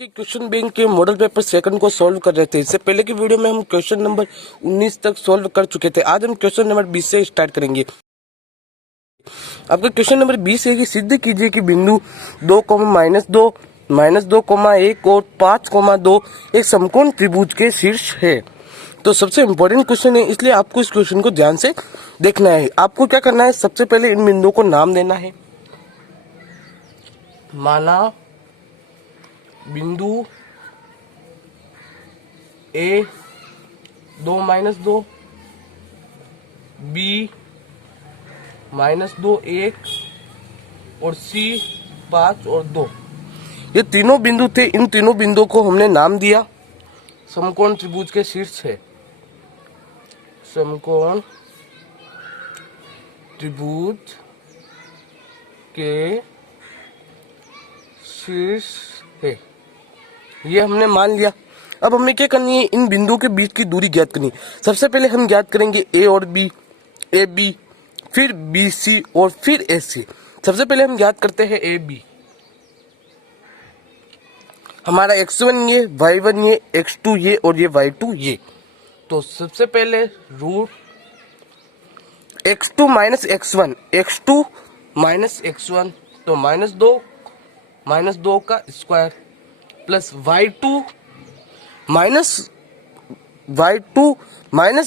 कि question bank के model paper second को सॉल्व कर रहे थे। इससे पहले की वीडियो में हम क्वेश्चन नंबर 19 तक सॉल्व कर चुके थे। आज हम क्वेश्चन नंबर 20 से स्टार्ट करेंगे। आपका क्वेश्चन नंबर 20 है कि सिद्ध कीजिए कि बिंदु 2, -2, -2, 1 और 5, 2 एक समकोण त्रिभुज के शीर्ष है। तो सबसे इम्पोर्टेंट क्वेश्चन है, इसलिए आपको इस क्वेश्चन को ध्यान से देखना है। आपको क्या करना है, सबसे पहले इन बिंदुओं को नाम देना है। माना बिंदु ए 2, -2, बी -2, 1 और सी 5 और 2, ये तीनों बिंदु थे। इन तीनों बिंदुओं को हमने नाम दिया समकोण त्रिभुज के शीर्ष है। समकोण त्रिभुज के शीर्ष है, ये हमने मान लिया। अब हमें क्या करनी है, इन बिंदुओं के बीच की दूरी ज्ञात करनी है। सबसे पहले हम ज्ञात करेंगे ए और बी, ए बी, फिर बी सी और फिर ए सी। सबसे पहले हम ज्ञात करते हैं ए बी। हमारा x1 ये, y1 ये, x2 ये और ये y2 ये। तो सबसे पहले root x2 minus x1, x2 minus x1 तो -2 का square plus y2 minus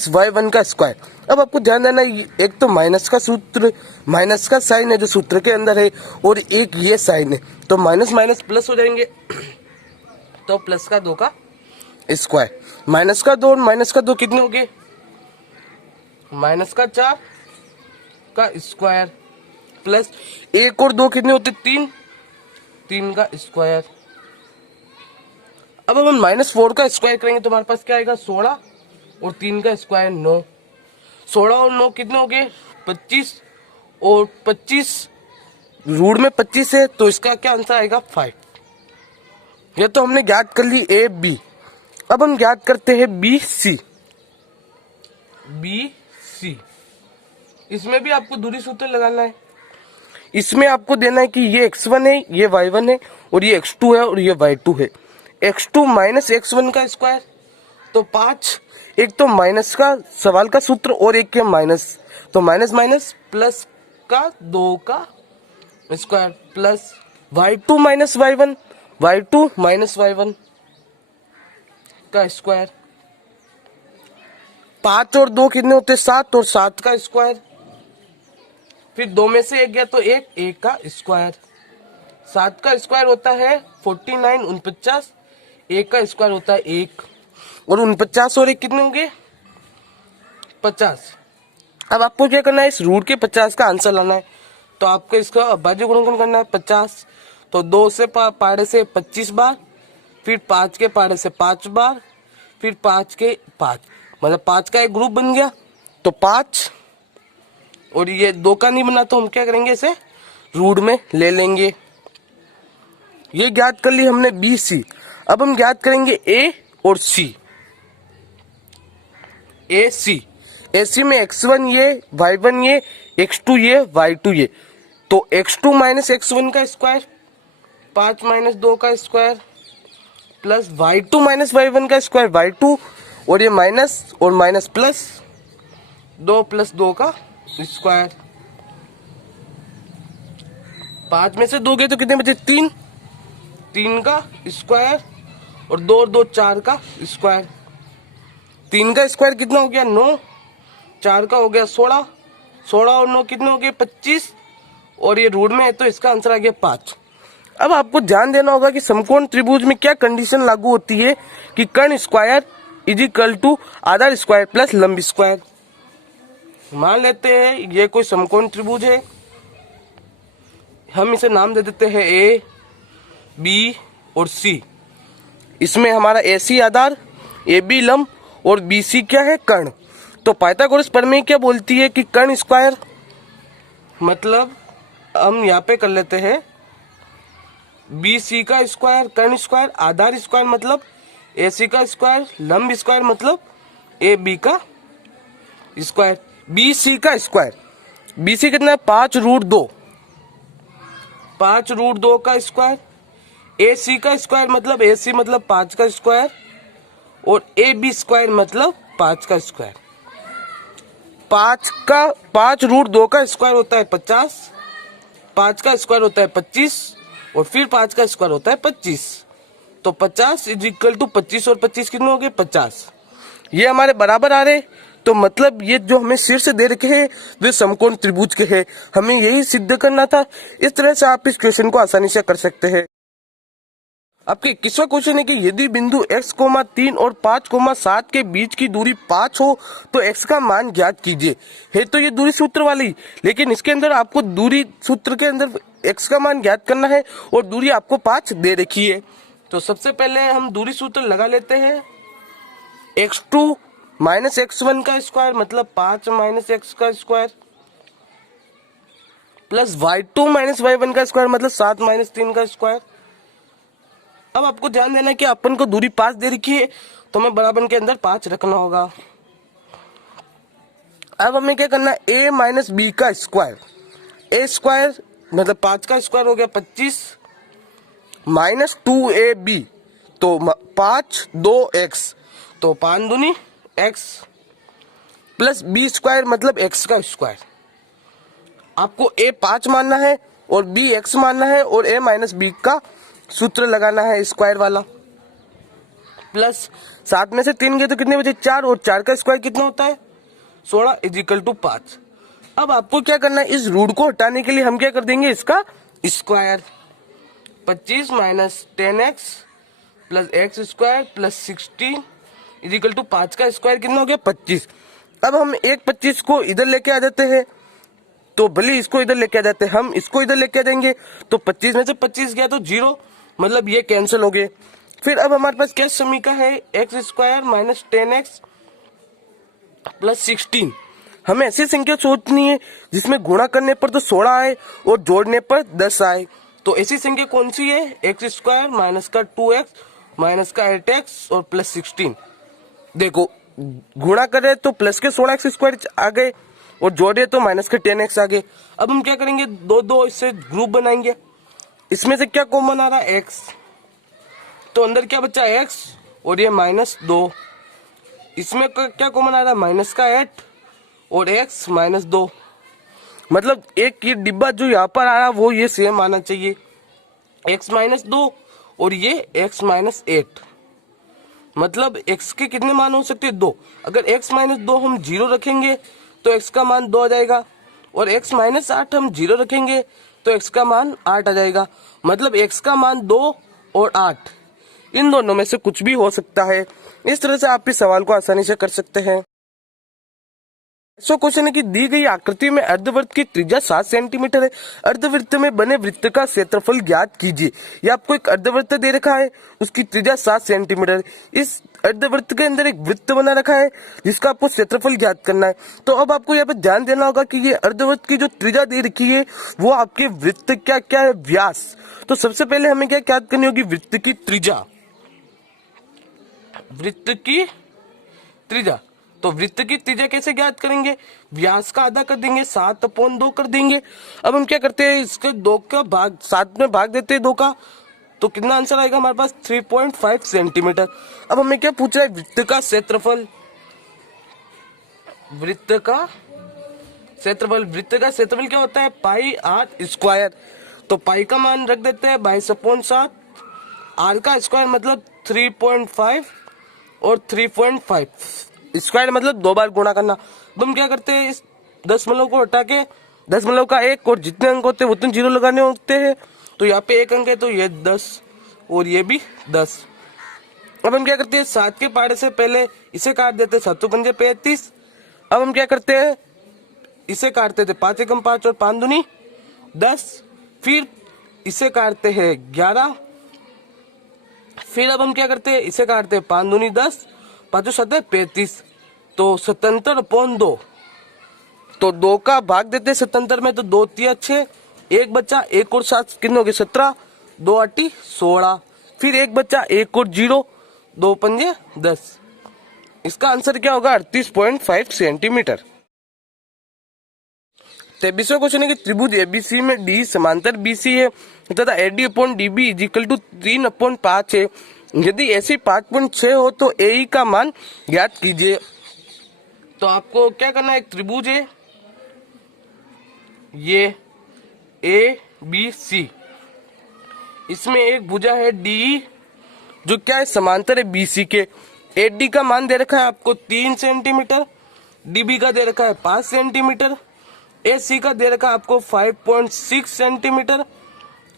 y1 का स्क्वायर। अब आपको ध्यान देना, एक तो माइनस का सूत्र, माइनस का साइन है जो सूत्र के अंदर है, और एक ये साइन है, तो माइनस माइनस प्लस हो जाएंगे। तो प्लस का 2 का स्क्वायर, माइनस का 2 और माइनस का 2 कितने हो गए, माइनस का 4 का स्क्वायर प्लस 1 और 2 कितने होते, 3 का स्क्वायर। अब हम -4 का स्क्वायर करेंगे तो हमारे पास क्या आएगा, 16 और 3 का स्क्वायर 9। 16 और 9 कितने हो गए, 25 और 25 रूट में 25 है, तो इसका क्या आंसर आएगा 5। ये तो हमने ज्ञात कर ली ए बी। अब हम ज्ञात करते हैं बी सी। इसमें भी आपको दूरी सूत्र लगाना है। इसमें आपको देना है कि ये x1 है, ये y1 है, और ये x2 है और ये y2 है। x2 माइनस x1 का स्क्वायर तो 5, एक तो माइनस का सवाल का सूत्र और एक के माइनस, तो माइनस माइनस प्लस का 2 का square plus y2 minus y1, y2 minus y1 का स्क्वायर। 5 और 2 कितने होते, 7 और 7 का स्क्वायर। फिर 2 में से 1 गया तो 1 का स्क्वायर। 7 का स्क्वायर होता है 49, 49, 1 का स्क्वायर होता है 1, और 49 और 1 कितने होंगे, 50। अब आपको क्या करना है, इस रूट के 50 का आंसर लाना है। तो आपको इसका अभाज्य गुणनखंड करना है 50। तो 2 से पाड़े से 25 बार, फिर 5 के पाड़े से 5 बार, फिर 5 के 5, मतलब 5 का एक ग्रुप बन गया। तो 5 और ये 2 का नहीं बना, तो हम क्या करेंगे, इसे रूट में ले लेंगे। ये ज्ञात कर ली हमने बी सी। अब हम ज्ञात करेंगे ए और सी। ए सी में x1 ये, y1 ये, x2 ये, y2 ये। तो x2 माइनस x1 का स्क्वायर, 5 माइनस 2 का square plus y2 minus y1 का स्क्वायर, y2 और ये माइनस और माइनस प्लस 2 प्लस 2 का स्क्वायर। 5 में से 2 गए तो कितने बचे, 3 का स्क्वायर और 2 और 2 4 का स्क्वायर। 3 का स्क्वायर कितना हो गया, 9, 4 का हो गया 16, 16 और 9 कितने हो गए, 25, और ये रूट में है तो इसका आंसर आ गया 5। अब आपको ध्यान देना होगा कि समकोण त्रिभुज में क्या कंडीशन लागू होती है कि कर्ण स्क्वायर इज इक्वल टू आधार स्क्वायर प्लस लंब स्क्वायर। मान लेते हैं ये कोई समकोण त्रिभुज है, हम इसे नाम दे देते हैं ए, बी और सी। इसमें हमारा ए सी आधार, ए बी लंब और बी सी क्या है, कर्ण। तो पाइथागोरस प्रमेय क्या बोलती है कि कर्ण स्क्वायर, मतलब हम यहाँ पे कर लेते हैं बी सी का स्क्वायर, कर्ण स्क्वायर, आधार स्क्वायर मतलब ए सी का स्क्वायर, लंब स्क्वायर मतलब ए बी का स्क्वायर। बी सी का स्क्वायर, बी सी कितना है, 5 रूट 2, 5 रूट 2 का स्क्वायर ए सी का स्क्वायर मतलब ए सी मतलब 5 का स्क्वायर, और ए बी स्क्वायर मतलब 5 का स्क्वायर। 5 रूट 2 का स्क्वायर होता है 50, 5 का स्क्वायर होता है 25, और फिर 5 का स्क्वायर होता है 25। तो 50 इज इक्वल टू 25 और 25 कितने हो गए 50। ये हमारे बराबर आ रहे, तो मतलब ये जो हमें शीर्ष दे रखे हैं वे समकोण त्रिभुज के हैं, हमें यही सिद्ध करना था। इस तरह से आप इस क्वेश्चन को आसानी से कर सकते हैं। आपके 21वां क्वेश्चन है कि यदि बिंदु x, 3 और 5, 7 के बीच की दूरी 5 हो तो x का मान ज्ञात कीजिए। है तो ये दूरी सूत्र वाली, लेकिन इसके अंदर आपको दूरी सूत्र के अंदर x का मान ज्ञात करना है और दूरी आपको 5 दे रखी है। तो सबसे पहले हम दूरी सूत्र लगा लेते हैं। x2 माइनस x1 का स्क्वायर मतलब 5 माइनस x का square, plus y2 minus y1 का स्क्वायर मतलब 7 माइनस 3 का स्क्वायर। अब आपको ध्यान देना है कि अपन को दूरी 5 दे रखी है, तो हमें बराबर के अंदर 5 रखना होगा। अब हमें क्या करना है, a माइनस बी का स्क्वायर, ए स्क्वायर मतलब 5 का स्क्वायर हो गया 25, माइनस 2ab तो 5 2x तो 5 दूनी x, प्लस बी स्क्वायर मतलब x का स्क्वायर। आपको a 5 मानना है और b x मानना है और a माइनस बी का सूत्र लगाना है स्क्वायर वाला। प्लस 7 में से 3 गए तो कितने बचे 4, और 4 का स्क्वायर कितना होता है 16 इज इक्वल टू 5। अब आपको क्या करना है, इस रूट को हटाने के लिए हम क्या कर देंगे इसका square. 25 minus 10x plus x square plus 16 is equal to 5 का स्क्वायर कितना हो गया 25। अब हम एक 25 को इधर लेके आ जाते हैं, तो भले इसको इधर लेके आ जाते हैं, हम इसको इधर लेके आ जाएंगे तो 25 में से 25 गया तो 0, मतलब ये कैंसिल हो गए। फिर अब हमारे पास क्या समीकरण है, x square minus 10x plus 16। हमें ऐसी संख्या सोचनी है जिसमें गुणा करने पर तो 16 आए और जोड़ने पर 10 आए। तो ऐसी संख्या कौन सी है, एक्स स्क्वायर माइनस का 2x माइनस का 8x और प्लस 16। देखो गुणा कर रहे तो प्लस के 16x स्क्वायर आ गए और जोड़े तो माइनस के 10x आ गए। अब हम क्या करेंगे, दो दो इससे ग्रुप बनाएंगे, इसमें से क्या कॉमन आ रहा है x, तो अंदर क्या बचा x और ये -2, इसमें क्या कॉमन आ रहा है माइनस का 8 और x -2, मतलब एक ये डिब्बा जो यहाँ पर आ रहा है वो ये सेम आना चाहिए, x -2 और ये x -8, मतलब x के कितने मान हो सकते हैं 2। अगर x -2 हम 0 रखेंगे तो x का मान 2 आ जाएगा, और x -8 हम 0 रखेंगे तो x का मान 8 आ जाएगा, मतलब x का मान 2 और 8 इन दोनों में से कुछ भी हो सकता है। इस तरह से आप इस सवाल को आसानी से कर सकते हैं। ऐसा क्वेश्चन है कि दी गई आकृति में अर्धवृत्त की त्रिज्या 7 सेंटीमीटर है, अर्धवृत्त में बने वृत्त का क्षेत्रफल ज्ञात कीजिए। ये आपको एक अर्धवृत्त दे रखा है, उसकी त्रिज्या 7 सेंटीमीटर। इस अर्धवृत्त के अंदर एक वृत्त बना रखा है जिसका आपको क्षेत्रफल ज्ञात करना है। तो अब आपको यहाँ पे ध्यान देना होगा कि ये अर्धवृत्त की जो त्रिज्या दे रखी है वो आपके वृत्त क्या क्या है, व्यास। तो सबसे पहले हमें क्या ज्ञात करनी होगी, वृत्त की त्रिज्या। वृत्त की त्रिज्या, तो वृत्त की त्रिज्या कैसे ज्ञात करेंगे, व्यास का आधा कर देंगे, 7/2 कर देंगे। अब हम क्या करते हैं, इसके 2 का भाग 7 में भाग देते हैं 2 का, तो कितना आंसर आएगा हमारे पास 3.5 सेंटीमीटर। अब हमें क्या पूछ रहा है, वृत्त का क्षेत्रफल। वृत्त का क्षेत्रफल, वृत्त का क्षेत्रफल क्या होता है पाई r स्क्वायर। तो पाई का मान रख देते हैं 22/7, r का स्क्वायर मतलब 3.5 और 3.5 स्क्वायर मतलब 2 बार गुणा करना। तो हम क्या करते हैं, इस दशमलव को हटा के दशमलव का 1 और जितने अंक होते हैं उतने 0 लगाने होते हैं। तो यहाँ पे 1 अंक है तो ये 10 और ये भी 10। अब हम क्या करते हैं, 7 के पहाड़े से पहले इसे काट देते हैं, 7 पंजे 35। अब हम क्या करते हैं, इसे काटते थे 5 एकम 5 और 5 दूनी 10, फिर इसे काटते हैं 11, फिर अब हम क्या करते हैं, इसे काटते हैं 5 दूनी 10, 5 7 35, तो 77/2। तो 2 का भाग देते 77 में, तो 2 3 6, 1 बच्चा 1 और 7 कितने हो गए 17, 2 8 16, फिर 1 बच्चा 1 और 0, 2 पंजे 10। इसका आंसर क्या होगा 38.5 सेंटीमीटर। 23वां क्वेश्चन है कि त्रिभुज एबीसी में डी समांतर बीसी है तथा AD upon DB is equal to 3/5 है। यदि ऐसी 5.6 हो तो एई का मान ज्ञात कीजिए। तो आपको क्या करना है, एक त्रिभुज है ये ए बी सी, इसमें एक भुजा है डी जो क्या है समांतर है बीसी के। एडी का मान दे रखा है आपको 3 सेंटीमीटर, डीबी का दे रखा है 5 सेंटीमीटर, एसी का दे रखा है आपको 5.6 सेंटीमीटर।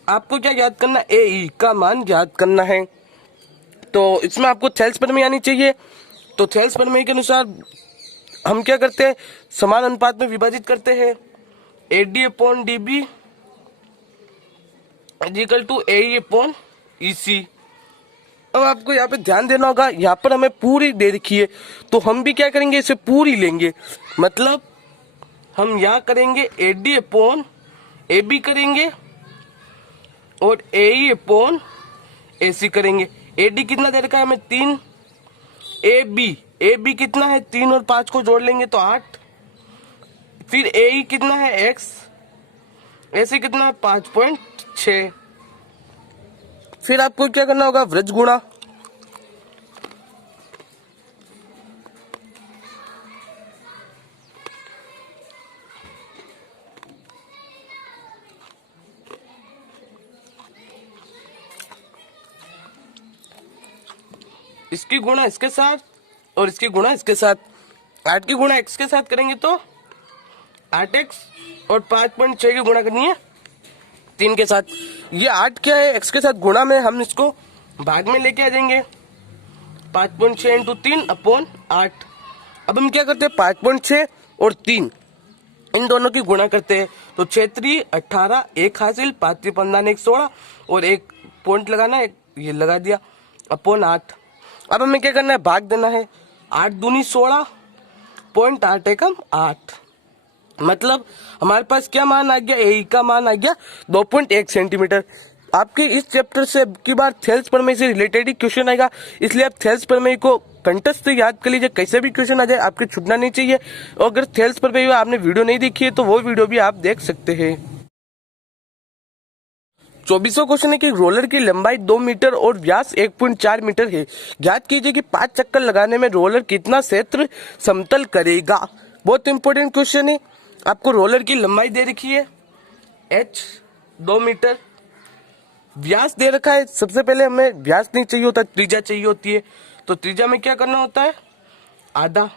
आपको क्या ज्ञात करना है, एई का मान ज्ञात करना है। तो इसमें आपको थेल्स प्रमेय आनी चाहिए। तो थेल्स प्रमेय के अनुसार हम क्या करते हैं, समान अनुपात में विभाजित करते हैं। AD upon DB equal to AE upon EC. अब आपको यहाँ पे ध्यान देना होगा, यहाँ पर हमें पूरी दे रखी है तो हम भी क्या करेंगे, इसे पूरी लेंगे। मतलब हम यहाँ करेंगे एडी अपॉन एबी करेंगे और एई अपॉन एसी करेंगे। एडी कितना दे रखा है हमें 3, एबी कितना है 3 और 5 को जोड़ लेंगे तो 8, फिर एई कितना है x, एसी कितना है 5.6। फिर आपको क्या करना होगा, व्रज गुणा। इसकी गुणा इसके साथ और इसकी गुणा इसके साथ। 8 की गुणा x के साथ करेंगे तो 8x और 5.6 की गुणा करनी है 3 के साथ। ये 8 क्या है, x के साथ गुणा में हम इसको भाग में लेके आ जाएंगे। 5.6 इंटू 3 अपॉन 8। अब हम क्या करते हैं, 5.6 और 3 इन दोनों की गुणा करते हैं। तो 6 3 18, 1 हासिल, 5 3 15 1 16 और एक पॉइंट लगाना है, ये लगा दिया अपॉन 8। अब हमें क्या करना है, भाग देना है। 8 दूनी 16, 0.8 एकम 8। मतलब हमारे पास क्या मान आ गया, ए का मान आ गया 2.1 सेंटीमीटर। आपके इस चैप्टर से की बार थेल्स प्रमेय से रिलेटेड ही क्वेश्चन आएगा, इसलिए आप थेल्स प्रमेय को कंटस्ट से याद कर लीजिए। कैसे भी क्वेश्चन आ जाए आपके छूटना नहीं चाहिए। और अगर थेल्स प्रमेय आपने वीडियो नहीं देखी है तो वो वीडियो भी आप देख सकते हैं। 24वां क्वेश्चन है कि रोलर की लंबाई 2 मीटर और व्यास 1.4 मीटर है। ज्ञात कीजिए कि 5 चक्कर लगाने में रोलर कितना क्षेत्र समतल करेगा। बहुत इंपॉर्टेंट क्वेश्चन है। आपको रोलर की लंबाई दे रखी है h 2 मीटर, व्यास दे रखा है। सबसे पहले हमें व्यास नहीं चाहिए होता, त्रिज्या चाहिए होती है। तो त्रिज्या में क्या करना होता है, आधा।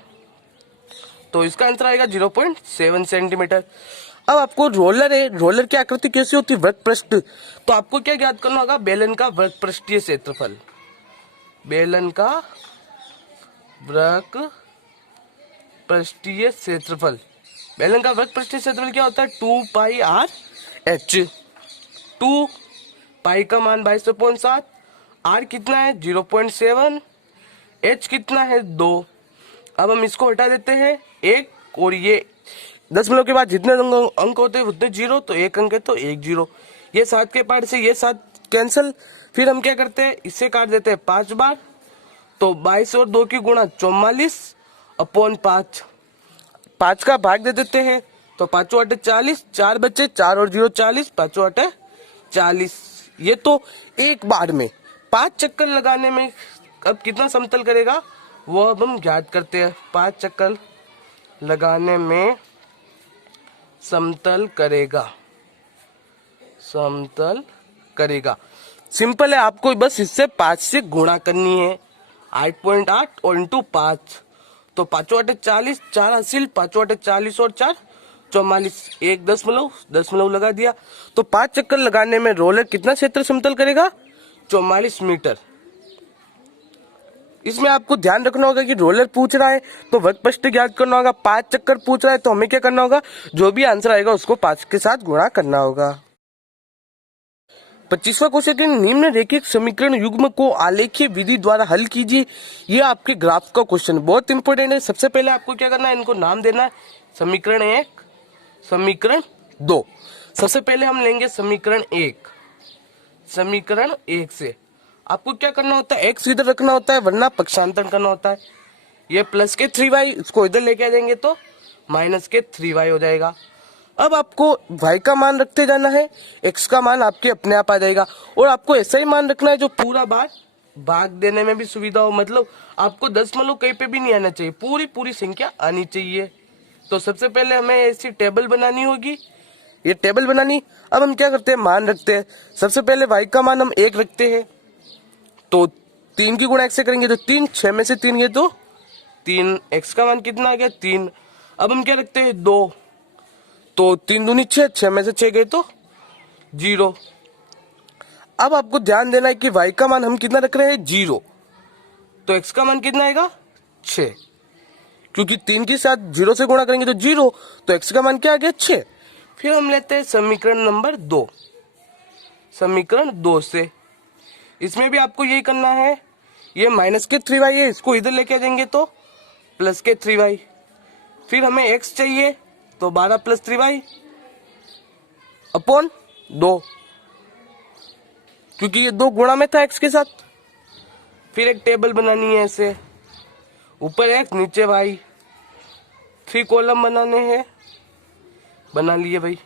तो इसका आंसर आएगा 0.7 सेंटीमीटर। अब आपको रोलर है, रोलर की आकृति कैसी होती है, वृत्त पृष्ठ। तो आपको क्या ज्ञात करना होगा, बेलन का वृत्त पृष्ठीय क्षेत्रफल। बेलन का वृत्त पृष्ठीय क्षेत्रफल, बेलन का वृत्त पृष्ठीय क्षेत्रफल क्या होता है, 2 पाई आर एच। 2 पाई का मान 22.7, आर कितना है 0.7, एच कितना है 2। अब हम इसको हटा देते हैं 1, और ये दशमलव के बाद जितने अंक होते हैं उतने 0, तो 1 अंक है तो 1 0। ये 7 के पार्ट से ये 7 कैंसिल। फिर हम क्या करते हैं, इससे काट देते हैं 5 बार। तो 22 और 2 की गुणा 44 अपॉन 5, 5 का भाग दे देते हैं। तो 5 8 40, 4 बच्चे, 4 और 0 40, 5 8 40। ये तो एक बार में 5 चक्कर लगाने में अब कितना समतल करेगा वो अब हम ज्ञात करते हैं। 5 चक्कर लगाने में समतल करेगा, समतल करेगा। सिंपल है, आपको बस इससे 5 से गुणा करनी है। 8.8 और इंटू 5, तो 5 8 40, 4 हासिल, 5 8 40 और 4 44, एक दशमलव लगा दिया। तो 5 चक्कर लगाने में रोलर कितना क्षेत्र समतल करेगा, 44 मीटर। इसमें आपको ध्यान रखना होगा कि रोलर पूछ रहा है तो वृत्त पृष्ठ ज्ञात करना होगा। 5 चक्कर पूछ रहा है तो हमें क्या करना होगा, जो भी आंसर आएगा उसको 5 के साथ गुणा करना होगा। 25वां क्वेश्चन, निम्न रेखिक समीकरण युग्म को आलेखीय विधि द्वारा हल कीजिए। ये आपके ग्राफ का क्वेश्चन बहुत इंपॉर्टेंट है। सबसे पहले आपको क्या करना है, इनको नाम देना है। समीकरण 1, समीकरण 2। सबसे पहले हम लेंगे समीकरण 1। समीकरण 1 से आपको क्या करना होता है, x इधर रखना होता है वरना पक्षांतर करना होता है। ये प्लस के 3y, इसको इधर लेके आ जाएंगे तो माइनस के 3y हो जाएगा। अब आपको y का मान रखते जाना है, x का मान आपके अपने आप आ जाएगा। और आपको ऐसा ही मान रखना है जो पूरा बार भाग देने में भी सुविधा हो, मतलब आपको दशमलव कहीं पे भी नहीं आना चाहिए, पूरी पूरी संख्या आनी चाहिए। तो सबसे पहले हमें ऐसी टेबल बनानी होगी, ये टेबल बनानी। अब हम क्या करते हैं, मान रखते हैं। सबसे पहले y का मान हम 1 रखते हैं, तो 3 की गुणा x से करेंगे तो 3, 6 में से 3 गए तो 3, x का मान कितना आ गया 3। अब हम क्या रखते हैं 2, तो 3 दूनी 6, 6 में से 6 गए तो 0। अब आपको ध्यान देना है कि y का मान हम कितना रख रहे हैं 0, तो x का मान कितना आएगा 6, क्योंकि 3 के साथ 0 से गुणा करेंगे तो 0, तो x का मान क्या आ गया 6। फिर हम लेते हैं समीकरण नंबर 2, समीकरण 2 से इसमें भी आपको यही करना है, ये माइनस के 3y है, इसको इधर लेके आ जाएंगे तो प्लस के 3y। फिर हमें x चाहिए तो 12 प्लस 3y अपॉन 2, क्योंकि ये 2 गुणा में था x के साथ। फिर एक टेबल बनानी है ऐसे, ऊपर x नीचे y, 3 कॉलम बनाने हैं, बना लिए भाई।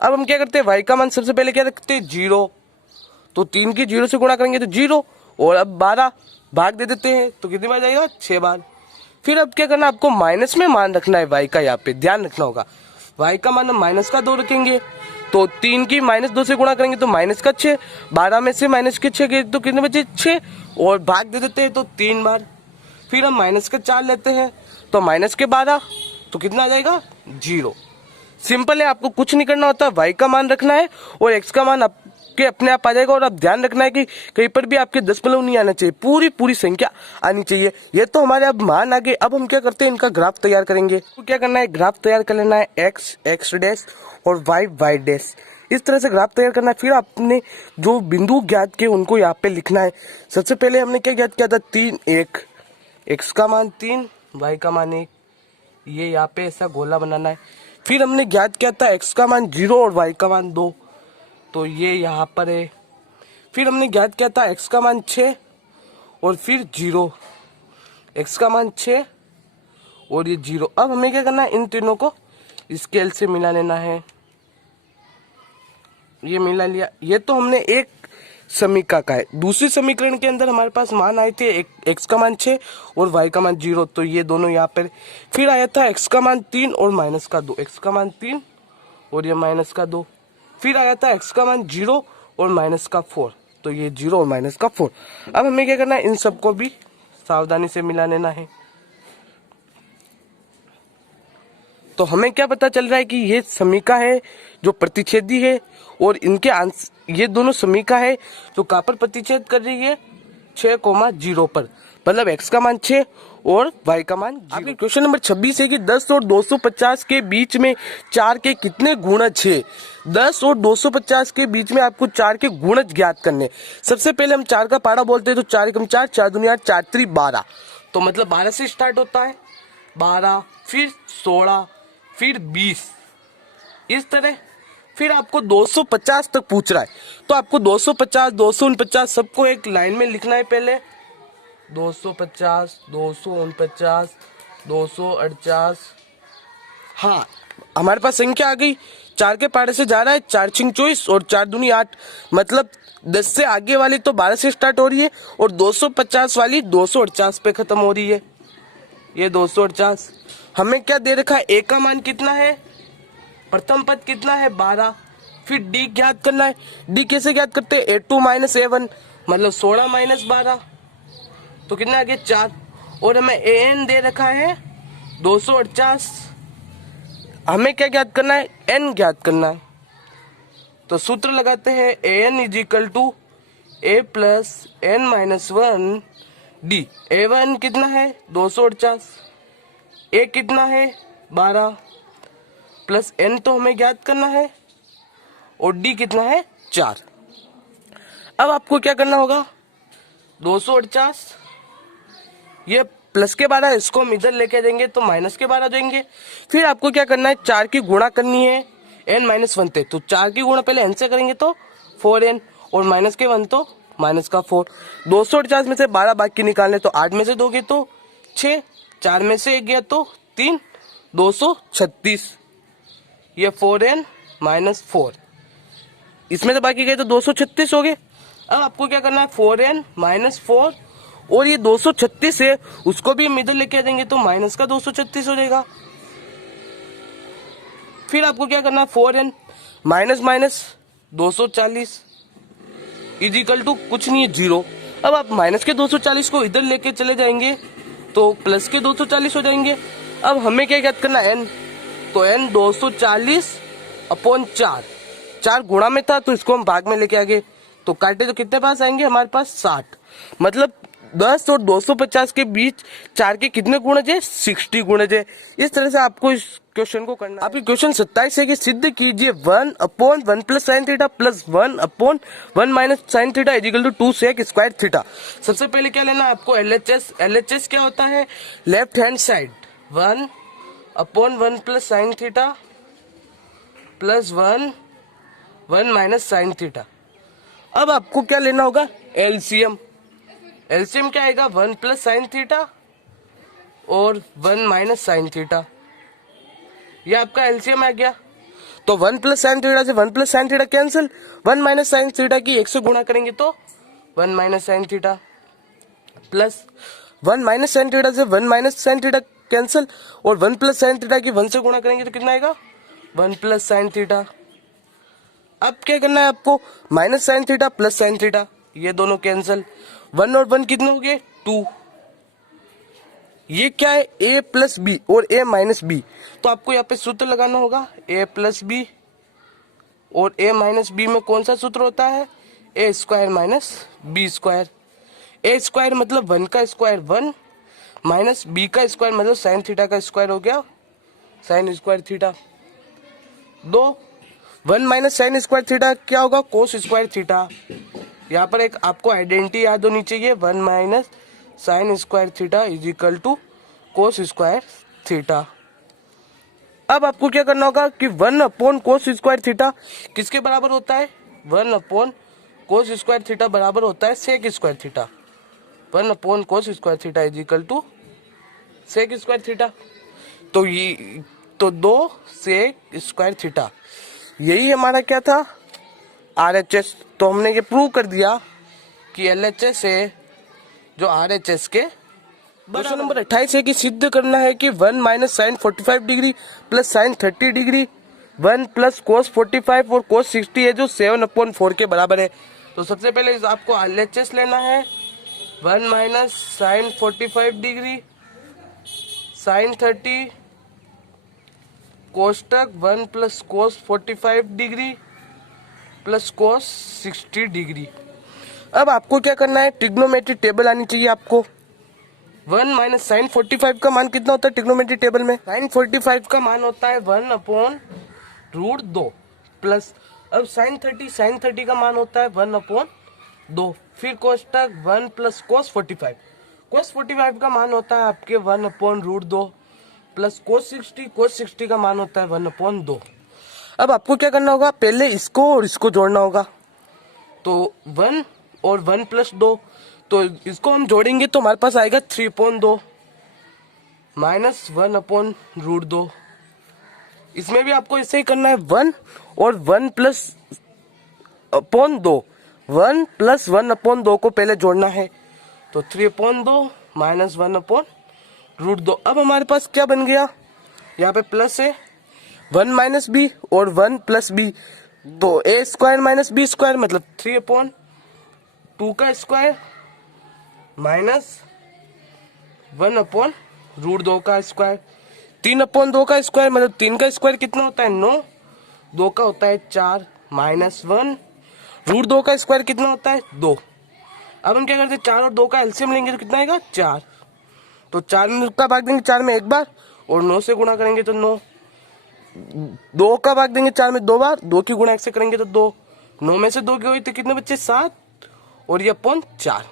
अब हम क्या करते हैं, y का मान सबसे पहले क्या रखते हैं 0, तो 3 की 0 से गुणा करेंगे तो 0, और अब 12 भाग दे देते हैं तो कितनी बार जाएगा 6 बार। फिर अब क्या करना, आपको माइनस में मान रखना है y का, यहाँ पे ध्यान रखना होगा। y का मान हम माइनस का 2 रखेंगे, तो 3 की -2 से गुणा करेंगे तो माइनस का 6, 12 में से माइनस के 6 गए तो कितने बचे 6, और भाग दे देते हैं तो 3 बार। फिर हम माइनस का 4 लेते हैं, तो माइनस के 12 तो कितना आ जाएगा 0। सिंपल है, आपको कुछ नहीं करना होता, y का मान रखना है और x का मान आपके अपने आप आ जाएगा। और आप ध्यान रखना है कि कहीं पर भी आपके दशमलव नहीं आना चाहिए, पूरी पूरी संख्या आनी चाहिए। ये तो हमारे अब मान आ गए। अब हम क्या करते हैं, इनका ग्राफ तैयार करेंगे। तो क्या करना है, ग्राफ तैयार कर लेना है, x x डैश और y y डैश, इस तरह से ग्राफ तैयार करना है। फिर आपने जो बिंदु ज्ञात किए उनको यहाँ पे लिखना है। सबसे पहले हमने क्या ज्ञात किया था 3 1, x का मान 3, y का मान 1, ये यहाँ पे ऐसा गोला बनाना है। फिर हमने ज्ञात किया था x का मान 0 और y का मान 2, तो ये यहाँ पर है। फिर हमने ज्ञात किया था x का मान 6 और फिर 0, x का मान 6 और ये 0। अब हमें क्या करना है, इन तीनों को स्केल से मिला लेना है। ये मिला लिया, ये तो हमने एक समीकरण का है। दूसरी समीकरण के अंदर हमारे पास मान आए थे x का मान 6 और y का मान 0, तो ये दोनों यहाँ पर। फिर आया था x का मान 3 और माइनस का 2, x का मान 3 और ये माइनस का 2। फिर आया था x का मान 0 और माइनस का 4, तो ये 0 और माइनस का 4। अब हमें क्या करना है, इन सबको भी सावधानी से मिला लेना है। तो हमें क्या पता चल रहा है कि ये समीका है जो प्रतिच्छेदी है, और इनके ये दोनों समीका है जो कहाँ पर प्रतिच्छेद कर रही है 6,0 पर, मतलब x का मान 6 और y का मान 0। आपके क्वेश्चन नंबर 26 है कि 10 और 250 के बीच में 4 के कितने गुणज है। 10 और 250 के बीच में आपको 4 के गुणज ज्ञात करने। सबसे पहले हम 4 का पारा बोलते हैं, तो 4 एकम 4, 4 दूनी 8, 4 3 12, तो मतलब 12 से स्टार्ट होता है, 12 फिर 16 फिर 20, इस तरह। फिर आपको 250 तक पूछ रहा है, तो आपको 250 249 सबको एक लाइन में लिखना है। पहले 250 249 248, हाँ हमारे पास संख्या आ गई। 4 के पारे से जा रहा है, 4 6 24 और 4 दूनी 8, मतलब 10 से आगे वाली तो 12 से स्टार्ट हो रही है, और 250 वाली 248 पे खत्म हो रही है। ये 248 हमें क्या दे रखा है, a का मान कितना है, प्रथम पद कितना है 12। फिर d ज्ञात करना है। d कैसे ज्ञात करते हैं, a2 माइनस a1, मतलब 16 माइनस 12, तो कितना आ गया 4। और हमें an दे रखा है 248, हमें क्या ज्ञात करना है, n ज्ञात करना है। तो सूत्र लगाते हैं, an is equal to a plus n minus 1 d। a1 कितना है 248, a कितना है 12, प्लस n तो हमें ज्ञात करना है, और d कितना है 4। अब आपको क्या करना होगा, 248 ये प्लस के 12, इसको हम इधर लेके देंगे तो माइनस के 12 देंगे। फिर आपको क्या करना है, 4 की गुणा करनी है n माइनस 1 थे, तो 4 की गुणा पहले n से करेंगे तो 4n, और माइनस के 1 तो माइनस का 4। 248 में से 12 बाकी निकालने, तो 8 में से दोगे तो 6, 4 में से 1 गया तो 3, 236। ये 4n माइनस 4, इसमें से बाकी गए तो 236 हो गए। अब आपको क्या करना है 4n माइनस 4, और ये 236 है उसको भी हम इधर लेके आ देंगे तो माइनस का 236 हो जाएगा। फिर आपको क्या करना है 4n minus minus 240 is equal to कुछ नहीं है 0। अब आप माइनस के 240 को इधर लेके चले जाएंगे तो प्लस के 240 हो जाएंगे। अब हमें क्या याद करना n, तो n 240 अपॉन 4 गुणा में था तो इसको हम भाग में लेके आ गए, तो काटे तो कितने पास आएंगे हमारे पास 60, मतलब 10 और 250 के बीच 4 के कितने गुणज है 60 गुणज है। इस तरह से आपको इस क्वेश्चन को करना है। आपकी क्वेश्चन 27 है कि सिद्ध कीजिए 1 upon 1 plus sine theta plus 1 upon 1 minus sine theta is equal to 2 sec square theta. सबसे पहले क्या लेना है आपको LHS। LHS क्या होता है left hand side 1 upon 1 plus sine theta plus 1 minus sine theta. अब आपको क्या लेना होगा LCM। LCM क्या आएगा 1 प्लस साइन थीटा और 1 माइनस साइन थीटा, ये आपका LCM आ गया। तो 1 प्लस साइन थीटा से 1 plus sine theta cancel, 1 minus sine theta की 1 से गुणा करेंगे तो 1 minus sine theta plus 1 minus sine theta से 1 माइनस साइन थीटा कैंसिल, और 1 प्लस साइन थीटा की 1 से गुणा करेंगे तो कितना आएगा 1 प्लस साइन थीटा। अब क्या करना है आपको minus sine theta plus sine theta, ये दोनों कैंसिल, 1 और 1 कितने हो गए 2। ये क्या है a प्लस बी और a माइनस बी, तो आपको यहाँ पे सूत्र लगाना होगा a प्लस बी और a माइनस बी में कौन सा सूत्र होता है a square minus b square. a square मतलब 1 का स्क्वायर 1 माइनस b का स्क्वायर मतलब साइन थीटा का स्क्वायर हो गया sine square theta. 1 minus sine square theta क्या होगा कोस स्क्वायर थीटा। यहाँ पर एक आपको आइडेंटिटी याद होनी चाहिए 1 minus sine square theta is equal to cos square theta. अब आपको क्या करना होगा कि 1 अपॉन कोस स्क्वायर थीटा किसके बराबर होता है 1 अपॉन कोस स्क्वायर थीटा बराबर होता है sec square theta. 1 upon cos square theta is equal to sec square theta. तो ये तो 2 सेक स्क्वायर थीटा यही हमारा क्या था RHS। तो हमने ये प्रूव कर दिया कि LHS है जो RHS के। क्वेश्चन नंबर 28 है कि सिद्ध करना है कि 1 minus sine 45 degree plus sine 30 degree 1 plus cos 45 और कोस 60 है जो 7/4 के बराबर है। तो सबसे पहले आपको LHS लेना है 1 माइनस साइन 45 डिग्री साइन 30 कोष्टक 1 plus cos 45 degree plus cos 60 degree. अब आपको क्या करना है ट्रिग्नोमेट्री टेबल आनी चाहिए आपको। 1 माइनस साइन 45 का मान कितना होता है ट्रिग्नोमेट्री टेबल में साइन 45 का मान होता है 1 अपॉन रूट 2 प्लस अब साइन 30 का मान होता है 1 अपॉन 2 फिर कोष्टक 1 प्लस कोस 45 का मान होता है आपके 1 अपॉन रूट 2 प्लस कोस 60 का मान होता है 1 अपॉन 2। अब आपको क्या करना होगा पहले इसको और इसको जोड़ना होगा तो 1 और 1 प्लस 2 तो इसको हम जोड़ेंगे तो हमारे पास आएगा 3/2 माइनस 1 अपॉन रूट 2। इसमें भी आपको ऐसे ही करना है 1 और 1 प्लस अपॉन 2 1 प्लस 1 अपॉन 2 को पहले जोड़ना है तो 3/2 माइनस 1 अपॉन रूट 2। अब हमारे पास क्या बन गया यहाँ पे प्लस है 1 माइनस बी और 1 प्लस बी तो a square minus b square मतलब 3/2 का स्क्वायर माइनस 1 अपॉन रूट 2 का स्क्वायर। 3/2 का स्क्वायर मतलब 3 का स्क्वायर कितना होता है 9 2 का होता है 4 माइनस 1 रूट 2 का स्क्वायर कितना होता है 2। अब हम क्या करते हैं 4 और 2 का एलसीएम लेंगे तो कितना आएगा 4 तो 4 का भाग देंगे 4 में एक बार और 9 से गुणा करेंगे तो 9 2 का भाग देंगे 4 में 2 बार 2 की गुणा 1 से करेंगे तो 2 9 में से 2 की हुई तो कितने बच्चे 7 और ये अपॉन 4।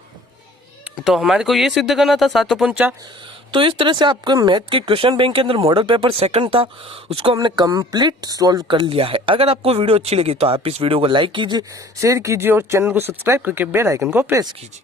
तो हमारे को ये सिद्ध करना था 7/4। तो इस तरह से आपके मैथ के क्वेश्चन बैंक के अंदर मॉडल पेपर सेकंड था उसको हमने कंप्लीट सॉल्व कर लिया है। अगर आपको वीडियो अच्छी लगी तो आप इस वीडियो को लाइक कीजिए शेयर कीजिए और चैनल को सब्सक्राइब करके बेल आइकन को प्रेस कीजिए।